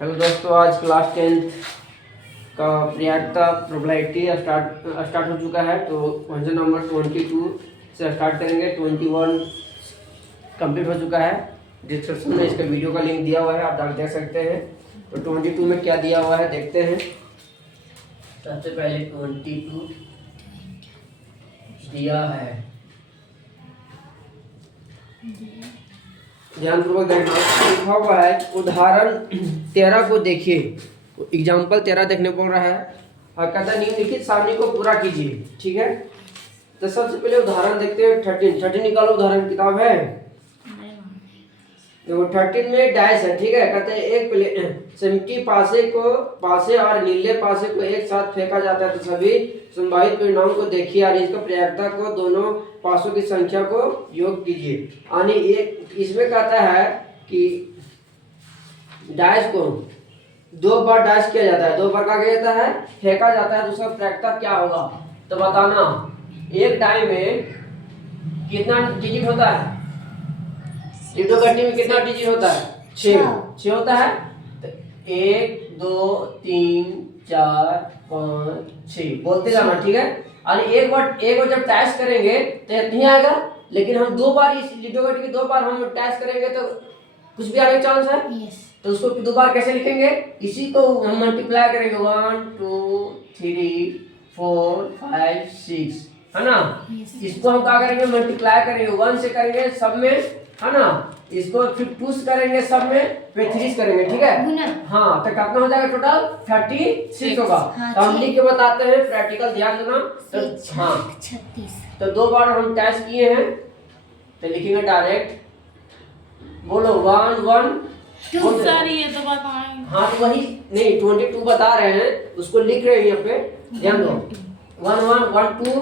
Hello दोस्तों, आज class 10th का प्रियता प्रोबेबिलिटी स्टार्ट हो चुका है। तो क्वेश्चन नंबर 22 से स्टार्ट करेंगे। 21 कंप्लीट हो चुका है। डिस्क्रिप्शन में इसका वीडियो का लिंक दिया हुआ है, आप देख सकते हैं। तो 22 में क्या दिया हुआ है देखते हैं। सबसे पहले 22 दिया है, ध्यानपूर्वक देखना। लिखा हुआ है उदाहरण 13 को देखिए। एग्जाम्पल 13 देखने को रहा है और कहता है निम्नलिखित सारणी को पूरा कीजिए। ठीक है, तो सबसे पहले उदाहरण देखते हैं। 13 निकालो, उदाहरण किताब है। देखो 13 में डैश है। ठीक है, कहते हैं एक सेम्प्टी पासे और नीले पासे को एक साथ फेंका जाता है तो सभी संभावित परिणाम को देखिए और इसका प्रयोक्ता को दोनों पासों की संख्या को योग कीजिए। यानी एक इसमें कहता है कि डैश को 2 बार डैश किया जाता है, 2 बार क्या किया जाता है, फेंका जाता है। तो उसका प्रयोक्ता क्या होगा तो बताना। एक डाई में कितना डिजिट होता है? लूडो गट्टी में कितना डिजिट होता है? 6 होता है। तो 1 2 3 4 5 6 बोलते जाना। ठीक है, और एक बार जब टैच करेंगे तो नहीं आएगा, लेकिन हम 2 बार इस लूडो गट्टी की 2 बार हम टैच करेंगे तो कुछ भी आने का चांस है। तो उसको 2 बार कैसे लिखेंगे? इसी को हम मल्टीप्लाई करेंगे। 1 2 3 4 5 6, है ना। इसको हम क्या करेंगे? मल्टीप्लाई करेंगे। 1 से करेंगे सब में, है ना। इसको फिर 2 से करेंगे सब में, फिर 3 से करेंगे। ठीक है, हाँ। तो कितना हो जाएगा? टोटल 36 होगा। तो हम लिख के बताते हैं, प्रैक्टिकल ध्यान देना। तो हाँ 36। तो 2 बार हम टैच किए हैं तो लिखेंगे डायरेक्ट। बोलो 1 1 2 सर, ये तो बताएं। हाँ तो वही नहीं, 22 बता रहे हैं, उसको लिख रहे हैं यहाँ पे, ध्यान दो। 1 1 1 2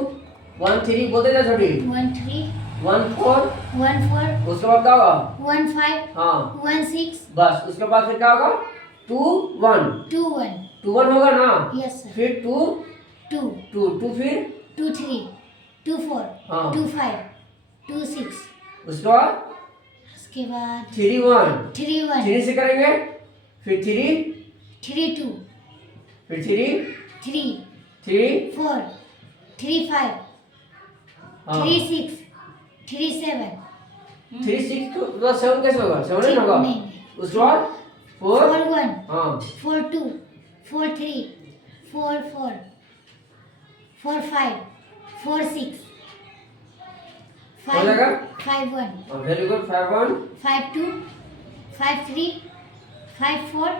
1 3 बोलते जा छोटी। 1 3 1 4 1 4 उसके बाद क्या होगा? 1 5 हाँ 1 6 बस। उसके बाद फिर क्या होगा? 2 1 2 1 2 1 होगा ना। Yes sir. फिर 2 2 2 2 फिर 2 3 2 4 हाँ 2 5 2 6 उसके बाद उसके बाद 3 1 3 1 3 से करेंगे, फिर 3 3 2 फिर 3 3 3 4 3 5 हाँ 3 6 3 7 3 6 तो प्लस 7 कैसे होगा? 7 नहीं होगा। नहीं। उसके बाद 4 4 1 हाँ 4 2 4 3 4 4 4 5 4 6 हो जाएगा? 5 1 वेरी गुड। 5 1 5 2 5 3 5 4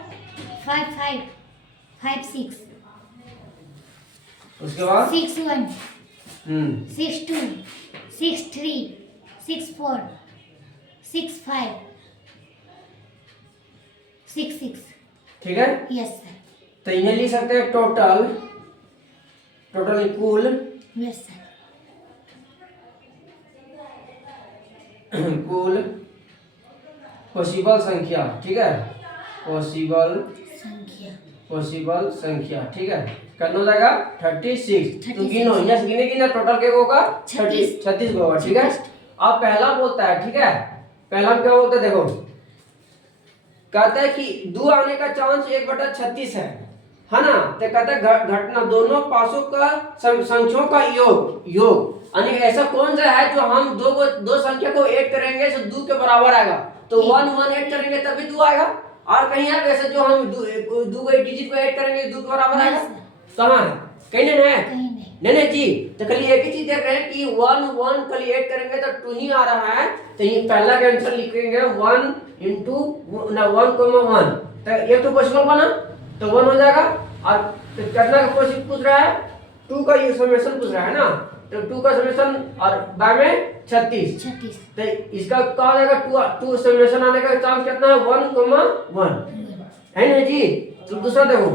5 5 5 6 उसके बाद 6 1 6 2 6 3 6 4 6 5 6 6 ठीक है। Yes sir. तो इन्हें लिख सकते हैं टोटल कुल यस सर। कुल पॉसिबल संख्या। ठीक है, पॉसिबल संख्या। ठीक है, करना जाएगा 36। तो गिनो, यस गिने की ना, टोटल के होगा 36 को होगा। ठीक है, अब पहला बोलता है। ठीक है, पहला क्या बोलता है देखो, कहता है कि 2 आने का चांस 1/36 है ना। तो कहता है घटना दोनों पासों का संख्याओं का योग यानी ऐसा कौन सा है जो हम दो संख्या को ऐड करेंगे तो 2 के बराबर आएगा। तो 1 1 ऐड करेंगे तभी 2 आएगा। और कहीं है वैसे जो हम 2 डिजिट को ऐड करेंगे 2 के बराबर आएगा। कहाँ है? कहीं नहीं है। नहीं जी। तो खाली एक ही चीज देख रहे हैं कि 1 1 खाली ऐड करेंगे तो 2 ही आ रहा है। तो ये पहला का आंसर लिखेंगे 1 into 1 तो एक तो पॉसिबल बना तो 1 हो जाएगा। और कितना का पॉसिबल पूछ रहा है? 2 का ये समेशन पूछ रहा है ना। तो 2 का समेशन और बाय में 36। तो इसका क्या हो जाएगा? 2 समेशन आने का चांस कितना है? 1 है ना जी। तो दूसरा देखो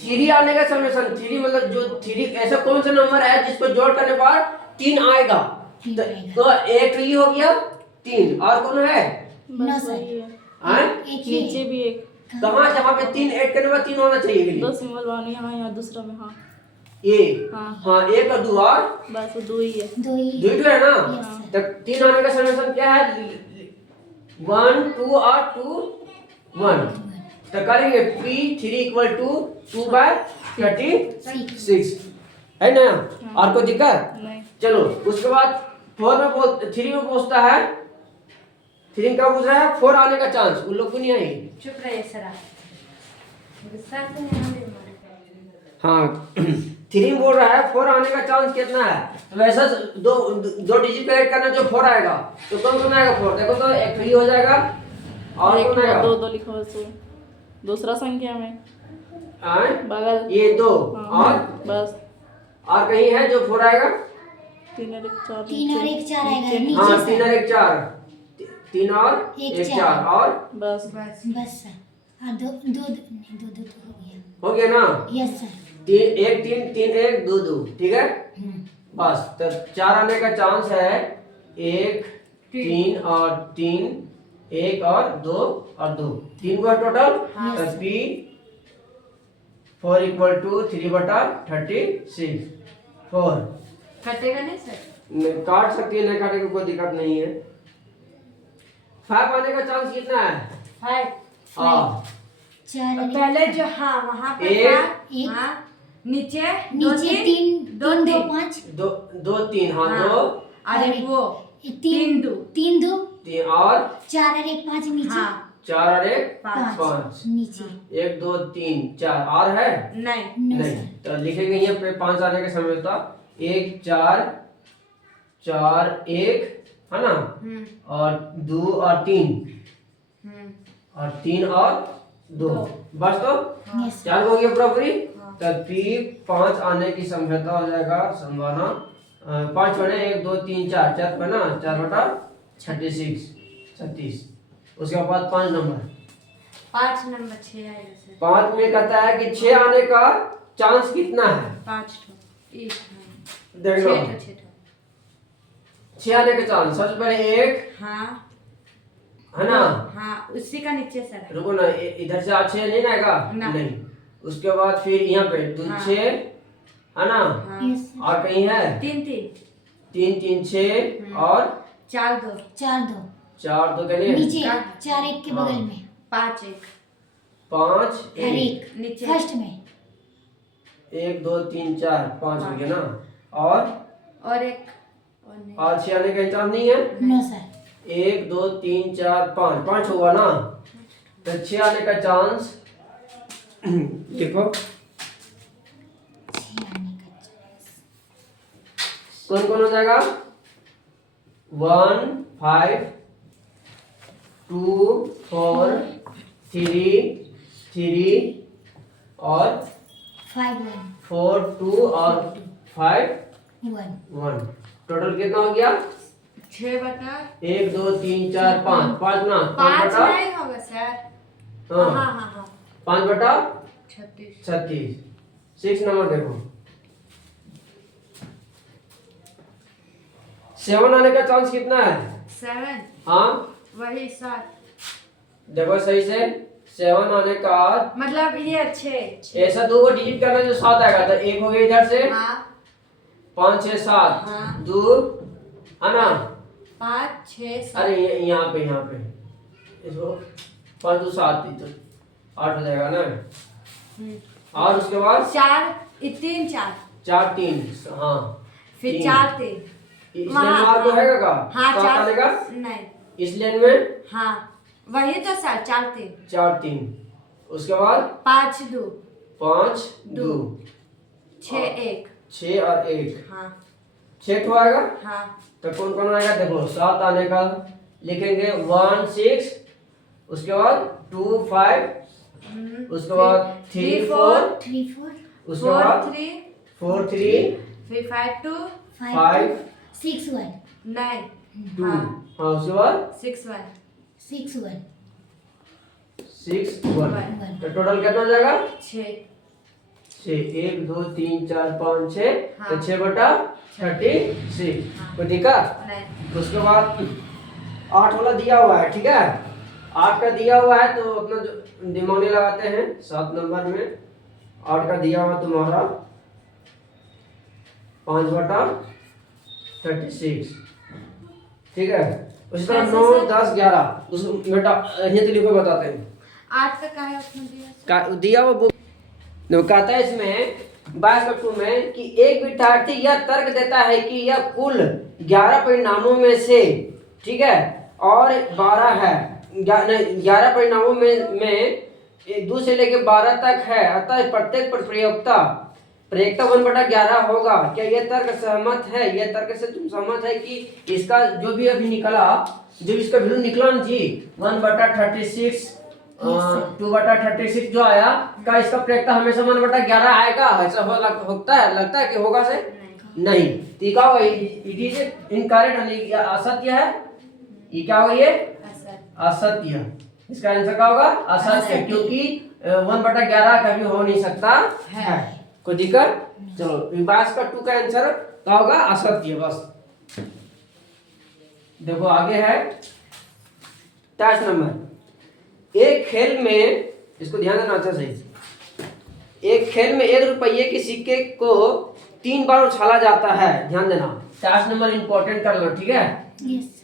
3 आने का समेशन। 3 मतलब जो 3 ऐसा कौन सा नंबर है जिसको जोड़ करने पर 3 आएगा? तो एक ही हो गया 3। और कौन है? No sir. नीचे भी एक कहाँ? जहाँ पे 3 ऐड करने पर 3 होना चाहिए। 2 सिंबल वाले यहाँ दूसरा में। हाँ ए हाँ 1 और 2 और बस 2 ही है। 2 है ना। तो 3 आने का समेशन क्या है? 1 2 और 2 1 तो करेंगे P3 इक्वल टू 2/36 है ना। और कोई दिक्कत नहीं। चलो उसके बाद 3 में पूछता है, 3 का पूछ रहा है 4 आने का चांस, उन लोग को नहीं आई। चुप रहे सरा गुस्सा से नहीं हमें हाँ 3 बोल रहा है 4 आने का चांस कितना है, तो वैसा दो डिजिट का ऐड करना जो 4 आएगा, तो कौन आएगा 4, देखो तो एक फ्री हो जाएगा और कौन आएगा 2 लिखो वैसे दूसरा संख्या में बगल ये 2 हाँ, और बस और कहीं है जो 4 आएगा 3 और 1 4 3 और 1 4 आएगा हाँ नीचे 3 और 1 4 3 और 1 4 और बस बस सर हाँ दो तो हो गया हो गया ना। यस सर 3 1 3 3 1 2 2 ठीक है बस। तो 4 आने का चांस है 1 3 और 3 1 और 2 और 2 3 का टोटल। तो P 4 इक्वल टू 3/36 4 कटेगा नहीं सर काट सकती है, नहीं काटे कोई दिक्कत नहीं है। 5 आने का चांस कितना है 5 हाँ 4 पहले जो हाँ वहाँ पे एक, था, हाँ नीचे नीचे 3 2 2 5 2 2 3 हाँ 2 अरे वो 3 2 3 2 3 और 4 और 1 5 नीचे हाँ 4 और 1 5 5 नीचे 1 2 3 4 और है नहीं नो नहीं। सर तो लिखेंगे यहाँ पे 5 आने का समय होता 1 4 4 1 है ना और 2 और 3 और 3 और 2 बस। तो यस 4 हो गया पूरा तब P 5 आने की संभावना हो जाएगा संभावना 5 बने 1 2 3 4 4 पे ना 4/36 उसके बाद 5 नंबर 5 नंबर 6 आएगा सर 5 में कहता है कि 6 आने का चांस कितना है 5 एक देख लो 6 6 आने का चांस सबसे पहले 1 हाँ है ना हाँ उसी का नीचे सर है रुको ना इधर से 6 नहीं ना आएगा ना। नहीं उसके बाद फिर यहाँ पे 2 हाँ। 6 है ना हाँ यस और कहीं है 3 3 3 6 और 4 2 4 2 4 2 के लिए नीचे 4 1 के बगल में 5 1 5 और 1 1 नीचे फर्स्ट में 1 2 3 4 5 हो गया ना और एक और नहीं 6 आने का चांस नहीं है नो सर 1 2 3 4 5 5 होगा ना तो 6 आने का चांस देखो 6 आने का चांस कौन हो जाएगा 1 5 2 4 3 3 और 5 1 4 2 और 5 1 1 टोटल कितना हो गया 6 बटा 1 2 3 4 5 5 ना 5 5 बटा नहीं होगा सर हाँ हाँ हाँ हाँ 5 बटा 36 36 6 नंबर देखो 7 आने का चांस कितना है 7 हाँ वही 7 देखो सही से 7 आने का मतलब ये 6 ऐसा 2 को डिजिट करना जो 7 आएगा तो 1 हो गया इधर से हाँ 5 6 7 हाँ। 2 है ना 5 6 7 अरे यहाँ पे इसको 5 2 7 तो 8 हो जाएगा ना और उसके बाद 4 3 4 4 3 हाँ फिर तीन। 4 3 इस वहाँ, लाइन मार्क तो हाँ। हैगा का हाँ 7 4 आने का नहीं इस लाइन में हाँ वही तो सर 4 3 4 3 उसके बाद 5 2 5 2 6 1 6 और 1 हाँ 6 तो आएगा हाँ तो कौन आएगा देखो 7 आने का लिखेंगे 1 6 उसके बाद 2 5 उसके बाद 3 4 3 4 उसके बाद 3 4 3 फिर 5 2 5 6 1 9 2 हाँ हाँ उसके बाद 6 1 6 1 6 1 1 तो टोटल कितना हो जाएगा 6 6 1 2 3 4 5 6 तो हाँ। 6 बटा 36 हाँ। कोई दिक्कत नहीं उसके बाद 8 वाला दिया हुआ है ठीक है 8 का दिया हुआ है तो अपना जो दिमाग नहीं लगाते हैं 7 नंबर में 8 का दिया हुआ तुम्हारा 5 बटा 36 ठीक है उसी तरह 9 10 11 उस बेटा ये तो लिखो बताते हैं 8 का है उसमें दिया सर? दिया वो देखो कहता है इसमें 22/2 में कि एक विद्यार्थी यह तर्क देता है कि यह कुल 11 परिणामों में से, ठीक है, और 12 है, 11 परिणामों में 2 से लेकर 12 तक है, अतः प्रत्येक पर प्रयोक्ता 1/11 होगा। क्या यह तर्क सहमत है? यह तर्क से तुम सहमत है कि इसका जो भी अभी निकला, जो इसका वैल्यू निकला ना जी 1/36 2/36 जो आया, का इसका प्रयोक्ता हमेशा 1/11 आएगा? ऐसा होता है, लगता है कि होगा से नहीं। तो ये क्या होगा? इट इज इनकरेक्ट, असत्य है। ये क्या होगा? ये असत्य। इसका आंसर क्या होगा? असत्य, क्योंकि 1/11 कभी हो नहीं सकता है। कोई दिक्कत? चलो 22/2 का आंसर क्या होगा? असत्य। बस देखो आगे है 10 नंबर। एक खेल में, इसको ध्यान देना अच्छा सही, एक खेल में 1 रुपये के सिक्के को 3 बार उछाला जाता है। ध्यान देना, 10 नंबर इंपॉर्टेंट कर लो, ठीक है। यस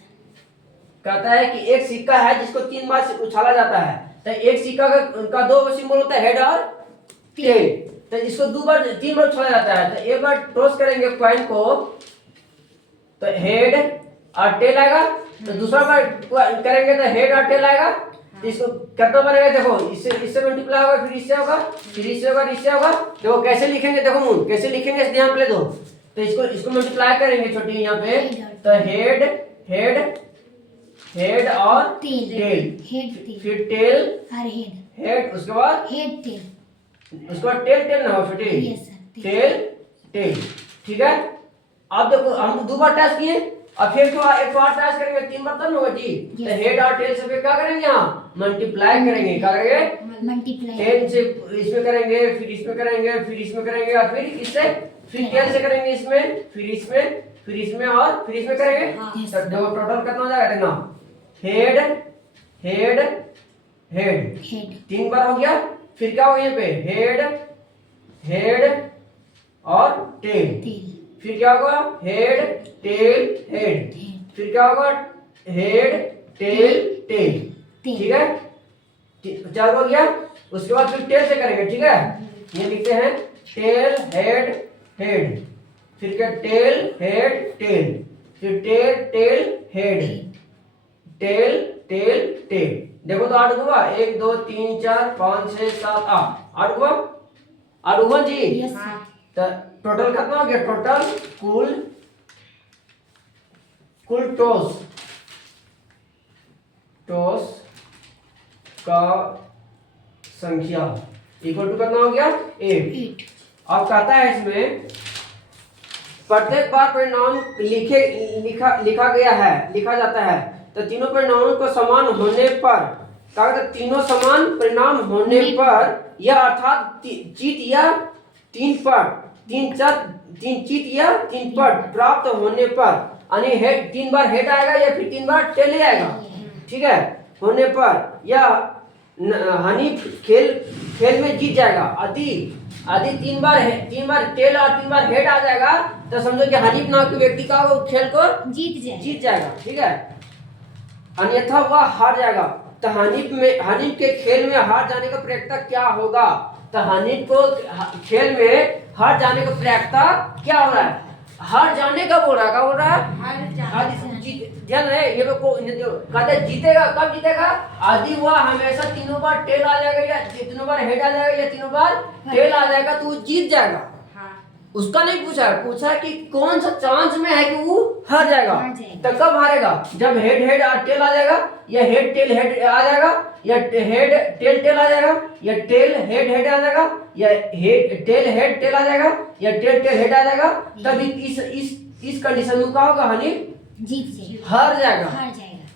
कहता है कि एक सिक्का है जिसको 3 बार उछाला जाता है। तो एक सिक्का का 2 सिंबल होता है, हेड और टेल। तो इसको 3 बार उछाला जाता है। तो एक बार टॉस करेंगे कॉइन को तो हेड और टेल आएगा, तो दूसरा बार करेंगे तो हेड और टेल आएगा। तो इसको कितना बनेगा? देखो इससे मल्टीप्लाई होगा, फिर इससे होगा, फिर इससे होगा, इससे होगा। देखो कैसे लिखेंगे, देखो मून कैसे लिखेंगे, इस ध्यान पे दो। तो इसको मल्टीप्लाई करेंगे छोटी यहाँ पे, तो हेड हेड हेड और टेल, फिर टेल और हेड, हेड, उसके बाद हेड टेल, उसके बाद टेल टेल ना हो छोटी, यस सर, टेल टेल, ठीक है। अब देखो हम 2 बार टैच किए, और फिर तो एक बार टैच करेंगे 3 बार तब होगा जी। तो हेड और टेल से क्या करेंगे? यहाँ मल्टीप्लाई करेंगे। क्या करेंगे? मल्टीप्लाई, 10 से इसमें करेंगे, फिर इसमें करेंगे, फिर इसमें करेंगे, और फिर इससे, फिर 10 से करेंगे इसमें, फिर इसमें, फिर इसमें, और फिर इसमें करेंगे। तो देखो टोटल कितना हो जाएगा? देखना, हेड हेड हेड, हेड 3 बार हो गया। फिर क्या हो यहाँ पे? हेड हेड और टेल, टेल, फिर क्या होगा? हेड टेल हेड, फिर क्या होगा? हेड टेल टेल, ठीक है। 4 हो गया। उसके बाद फिर टेल से करेंगे, ठीक है। ये लिखते हैं टेल हेड हेड, फिर क्या? टेल हेड टेल, फिर tail tail head, tail tail tail. देखो तो 8 हुआ, 1 2 3 4 5 6 7 8 हुआ, 8 हुआ जी। यस सर, तो टोटल कितना हो गया? टोटल कुल टॉस का संख्या इक्वल टू कितना हो गया? 8। अब कहता है इसमें प्रत्येक बार परिणाम लिखा गया है, लिखा जाता है। तो तीनों परिणामों को समान होने पर, तीनों समान परिणाम होने पर, यह अर्थात जीत या 3 पट, 3 पट प्राप्त होने पर, यानी हेड 3 बार हेड आएगा या फिर 3 बार टेल आएगा, ठीक है, होने पर यह हनीफ खेल में जीत जाएगा। यदि 3 बार टेल और 3 बार हेड आ जाएगा तो समझो कि हनीफ नाम के व्यक्ति का वो खेल को जीत जाएगा, ठीक है। अन्यथा वह हार जाएगा। तो हनीफ के खेल में हार जाने का प्रयोक्ता क्या होगा? तो हनीफ को खेल में हार जाने का प्रयोक्ता क्या हो रहा है? हार जाने का बोल रहा है, क्या बोल रहा है? ध्यान रहे, ये कहते जीतेगा। कब जीतेगा? यदि वह हमेशा 3 बार टेल आ जाएगा, या 3 बार हेड आ जाएगा, या 3 बार टेल आ जाएगा, तो वो जीत जाएगा। उसका नहीं पूछा कि कौन सा चांस में है कि वो हार जाएगा। तो कब हारेगा? जब हेड और टेल आ जाएगा, या हेड टेल हेड आ जाएगा, या हेड टेल टेल आ जाएगा, या टेल हेड हेड आ जाएगा, या हेड टेल हेड टेल आ जाएगा, या टेल टेल हेड आ जाएगा। तभी इस कंडीशन में क्या होगा? हनीफ हार जाएगा।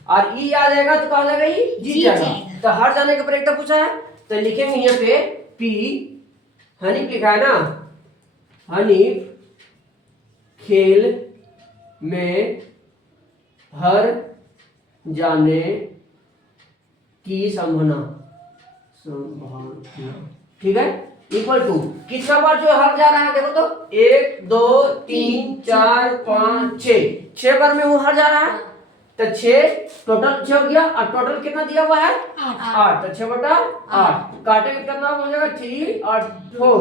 और ई आ जाएगा तो क्या हो जाएगा? ये जीत जाएगा। तो हार जाने का प्रयोक्ता पूछा है, तो लिखेंगे यहाँ पे पी, हनीफ लिखा है ना, हनीफ खेल में हार जाने की संभावना, ठीक है, इक्वल टू कितना बार जो हार जा रहा है? देखो तो 1 2 3 4 5 6 बार में वो हार जा रहा है। तो 6 टोटल 6 हो गया और टोटल कितना दिया हुआ है 8 तो 6/8 काटे में कितना हो जाएगा 3 और 4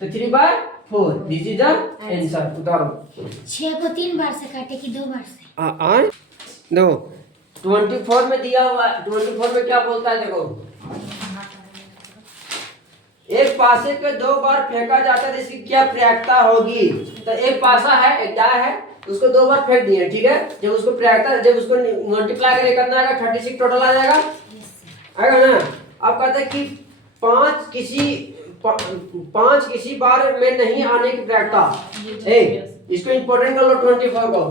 तो 3/4 दिस इज द आंसर। उतारो 6 को 3 बार से काटे कि 2 बार से? देखो 24 में दिया हुआ 24 में क्या बोलता है देखो एक पासे पे 2 बार फेंका जाता है इसकी क्या प्रयाक्ता होगी। तो एक पासा है एक डाय है उसको 2 बार फेंक दिए ठीक है जब उसको प्रयाक्ता जब उसको मल्टीप्लाई करके कितना आएगा 36 टोटल आ जाएगा आएगा ना। अब कहते हैं कि 5 किसी बार में नहीं आने की प्रयाक्ता इसको इंपॉर्टेंट कर लो 24 को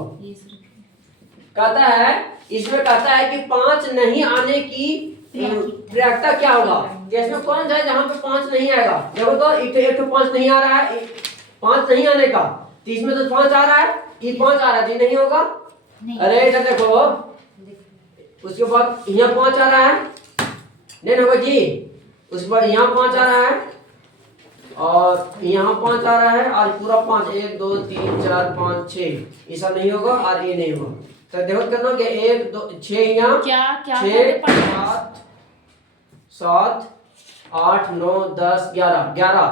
कहता है इसमें कहता है कि 5 नहीं आने की प्रयाक्ता क्या होगा इसमें कौन सा है जहाँ पे 5 नहीं आएगा देखो तो एक तो 5 नहीं आ रहा है 5 नहीं आने का तो इसमें तो 5 आ रहा है ये 5 आ रहा है तो नहीं होगा अरे इधर देखो उसके बाद यहाँ 5 आ रहा है नहीं होगा जी उसके बाद यहाँ 5 आ रहा है और यहाँ 5 आ रहा है और पूरा 5 1 2 3 4 5 6 ये सब नहीं होगा और ये नहीं होगा तो देखो कितना कि 1 2 6 यहाँ क्या 6 7 8 9 10 11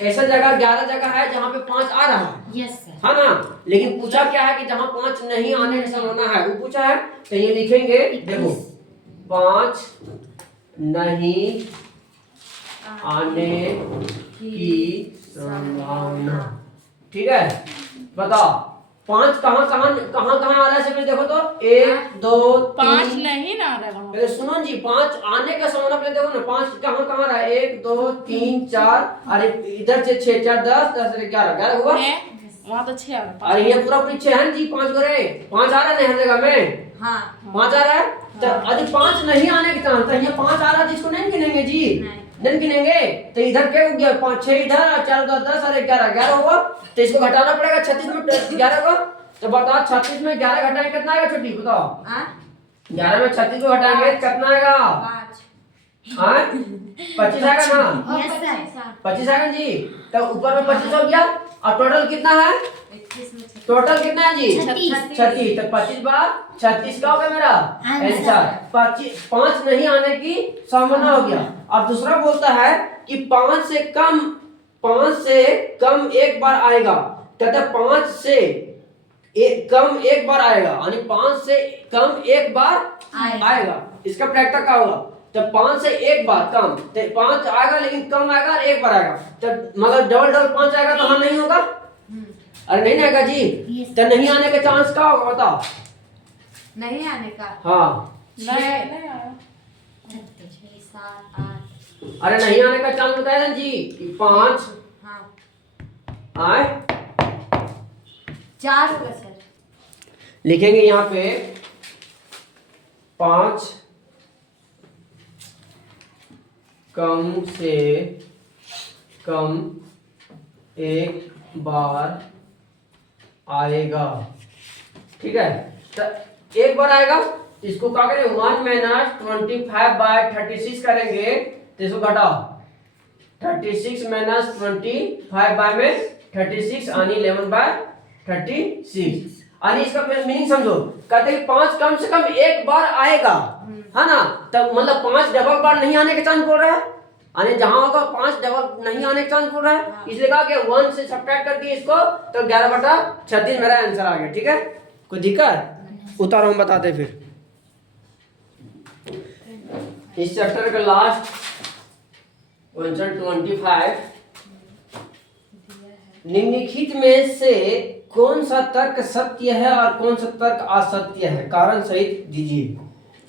ऐसा जगह 11 जगह है जहाँ पे 5 आ रहा है यस सर है ना लेकिन पूछा क्या है कि जहाँ 5 नहीं आने का संभावना है वो पूछा है तो ये लिखेंगे देखो 5 नहीं आने की संभावना ठीक है बताओ 5 कहाँ आ रहा है सबसे देखो तो 1 2 5 3 नहीं ना आ रहा है वहाँ। पहले सुनो जी 5 आने का संभावना पहले देखो ना 5 कहाँ रहा है 1 2 3 4 अरे इधर से 6 4 10 10 11 हुआ है वहाँ तो 6 आ रहा अरे ये पूरा पीछे है जी 5 गोरे 5 आ रहा है हर जगह में हाँ 5 आ रहा है तो यदि 5 नहीं आने की चांस है ये 5 आ रहा है तो इसको नहीं गिनेंगे जी नहीं गिनेंगे तो इधर क्या हो गया 5 6 इधर और 4 10 और 11 हुआ तो इसको घटाना पड़ेगा 36 में 11 को तो बताओ 36 में 11 घटाएंगे कितना आएगा छोटी बताओ 11 में 36 को घटाएंगे कितना आएगा 5 25 आएगा ना यस सर 25 आएगा जी तो ऊपर में 25 हो गया और टोटल कितना है टोटल कितना है जी 36 तो 25 बार 36 का होगा मेरा आंसर 5 नहीं आने की संभावना हो गया। और दूसरा बोलता है कि 5 से कम एक बार आएगा कहता है 5 से कम एक बार आएगा यानी 5 से कम एक बार आएगा इसका प्रैक्टिस क्या होगा तो 5 से एक बार कम तो 5 आएगा लेकिन कम आएगा और एक बार आएगा तो मतलब डबल 5 आएगा तो हाँ नहीं होगा अरे नहीं आएगा जी तो नहीं आने का चांस क्या होगा बताओ नहीं आने का हाँ नहीं आया 7 8 अरे नहीं आने का चांस बताया ना जी 5 हाँ आए 4 होगा सर लिखेंगे यहाँ पे 5 कम से कम एक बार आएगा ठीक है तो एक बार आएगा तो इसको क्या करें 1 - 25/36 करेंगे तो इसको घटाओ 36 - 25 में 36 यानी 11/36 यानी इसका मीनिंग समझो कहते हैं 5 कम से कम एक बार आएगा है ना तब मतलब 5 डबल बार नहीं आने के चांस बोल रहा है यानी जहां होगा 5 डबल नहीं आने के चांस बोल रहा है इसलिए कहा कि 1 से सब्ट्रैक्ट कर दिए इसको तो 11/36 मेरा आंसर आ गया ठीक है कोई दिक्कत उतारो हम बताते फिर इस चैप्टर का लास्ट क्वेश्चन 25 निम्नलिखित में से कौन सा तर्क सत्य है और कौन सा तर्क असत्य है कारण सहित दीजिए।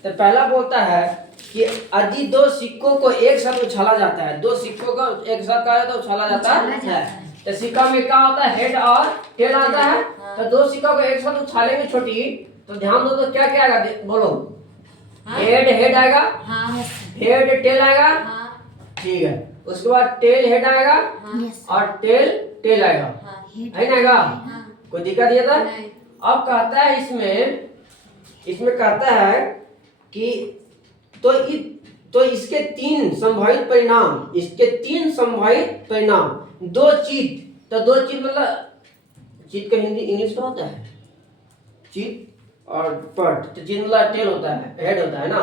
तो पहला बोलता है कि यदि 2 सिक्कों को एक साथ उछाला जाता है 2 सिक्कों को एक साथ कहा जाता है उछाला जाता है तो सिक्का में क्या होता है हेड और टेल आता है तो 2 सिक्कों को एक साथ उछालेंगे छोटी तो ध्यान दो तो क्या क्या आएगा बोलो हेड आएगा हेड टेल आएगा ठीक है उसके बाद टेल हेड आएगा और टेल आएगा है ना आएगा कोई दिक्कत ये था अब कहता है इसमें कहता है कि तो इसके 3 संभावित परिणाम 2 चीट तो 2 चीट मतलब चीट का हिंदी इंग्लिश में होता है चीट और पट, तो जिनला टेल होता है, हेड होता है ना।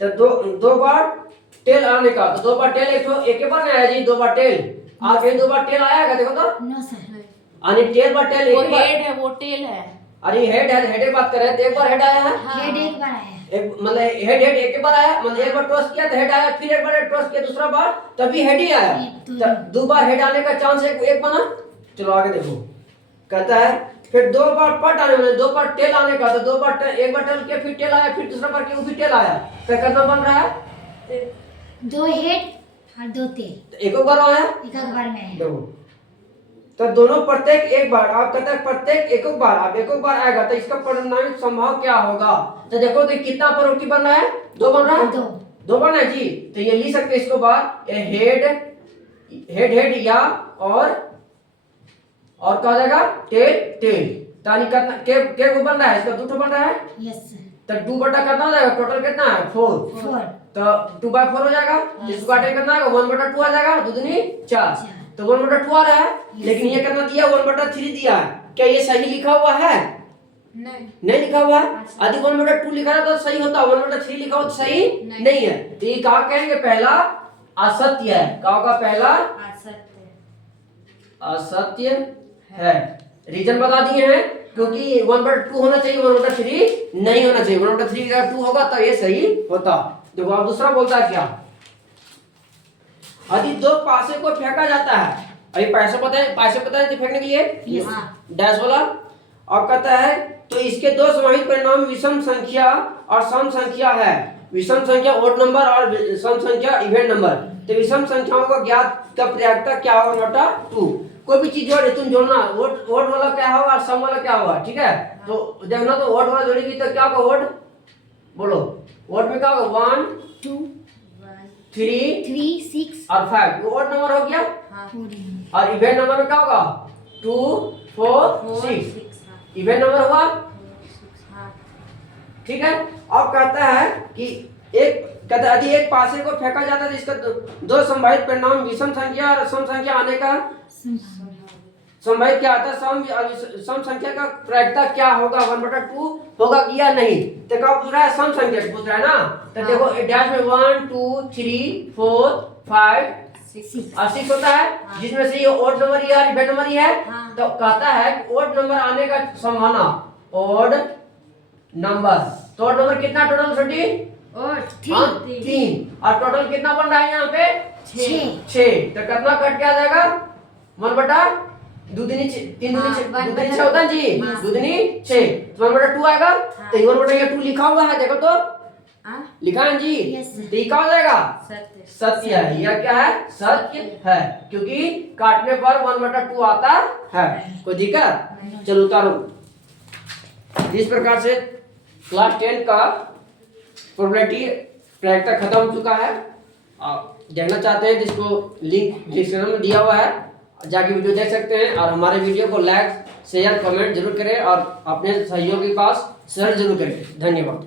तो दो बार टेल आने का, तो 2 बार टेल एक बार नहीं आया जी, 2 बार टेल आप ये 2 बार टेल आया देखो तो। No sir. अरे टेल बार टेल वो एक बार, हेड है, वो टेल है। अरे हेड है, हेड की बात कर रहे हैं, तो एक बार हेड आया है, हेड एक बार आया। एक मतलब हेड एक बार आया, मतलब एक बार टॉस किया तो हेड आया, फिर एक बार टॉस किया दूसरा बार तभी हेड ही आया। तो 2 बार हेड आने का चांस एक बना। चलो आगे देखो, कहता है फिर 2 बार पट आने वाले, 2 बार टेल आने का, तो 2 बार एक बार टेल किया फिर टेल आया, फिर दूसरा बार किया वो भी टेल आया, तो कितना बन रहा है? 2 हेड और 2 टेल। तो एक बार आया, एक बार में आया। देखो तो दोनों प्रत्येक एक बार, आप कहते हैं प्रत्येक एक बार, अब एक बार आएगा तो इसका परिणामिक संभाव क्या होगा? तो देखो तो कितना प्रोटी बन रहा है? 2 बन रहा है, 2 बन रहा है जी। तो ये लिख सकते हैं इसको बार हेड हेड हेड या और क्या हो जाएगा? Tail tail. तानी कितना के को बन रहा है? इसका 2 बन रहा है। Yes sir. तो 2 बटा कितना हो जाएगा? टोटल कितना है? 4। 4। तो 2/4 हो जाएगा। इसको काटे कितना आएगा? 1/2 आ जाएगा, 2 दूनी 4। तो 1/2 आ रहा है, लेकिन ये कितना दिया? 1/3 दिया है। क्या ये सही लिखा हुआ है? नहीं लिखा हुआ है। यदि 1/2 लिखा है तो सही होता, 1/3 लिखा हो तो सही नहीं है। तो ये कहा कहेंगे पहला असत्य है। क्या होगा? पहला असत्य है। रीजन बता दिए हैं, क्योंकि 1/2 होना चाहिए, 1/3 नहीं होना चाहिए। 1/3 अगर 2 होगा तो ये सही होता। देखो अब दूसरा बोलता है क्या? यदि 2 पासे को फेंका जाता है, अभी पैसे पता है फेंकने के लिए डैश वाला। अब कहता है तो इसके 2 समाहित परिणाम विषम संख्या और सम संख्या है। विषम संख्या ओड नंबर और सम संख्या इवेंट नंबर। तो विषम संख्याओं का ज्ञात का प्रयागता क्या होगा? नोटा 2। कोई भी चीज जोड़े, तुम जोड़ना ओड वाला क्या होगा और सम वाला क्या होगा, ठीक है? तो देखना, तो ओड वाला जोड़ेगी तो क्या होगा? ओड बोलो, ओड में क्या होगा? 1 2 3 3 6 और 5, वो ओड नंबर हो गया। 4। और इवेंट नंबर में क्या होगा? 2 4 6 इवेंट नंबर हुआ, ठीक है? अब कहता है कि कहता है यदि एक पासे को फेंका जाता है तो इसका 2 संभावित परिणाम विषम संख्या और सम संख्या आने का संभावित क्या आता है? सम संख्या का प्रायिकता क्या होगा? 1/2 होगा कि या नहीं? तो क्या पूछ रहा है? सम संख्या पूछ रहा है ना। तो देखो डैश में 1 2 3 4 5 और 6 होता है, जिसमें से ये ओड नंबर या इवेंट नंबर ही है। तो कहता है ओड नंबर आने का संभावना, ओड नंबर, तो ओड नंबर कितना टोटल? 30 3 और टोटल कितना बन रहा है यहाँ पे? 6। तो कितना कट के आ जाएगा? 1/2 दूनी 3 दूनी 6 होता है जी, 2 दूनी 6, तो 1/2 आएगा। तो 1/2 लिखा हुआ है, देखो तो लिखा है जी। तो ये क्या हो जाएगा? सत्य है। यह क्या है? सत्य है, क्योंकि काटने पर 1/2 आता है। कोई दिक्कत? चलो उतारो। इस प्रकार से क्लास 10 का प्रोबेबिलिटी प्रायिकता खत्म हो चुका है। आप देखना चाहते हैं जिसको लिंक डिस्क्रिप्शन में दिया हुआ है, जाके वीडियो देख सकते हैं। और हमारे वीडियो को लाइक शेयर कमेंट जरूर करें और अपने सहयोगी के पास शेयर जरूर करें। धन्यवाद।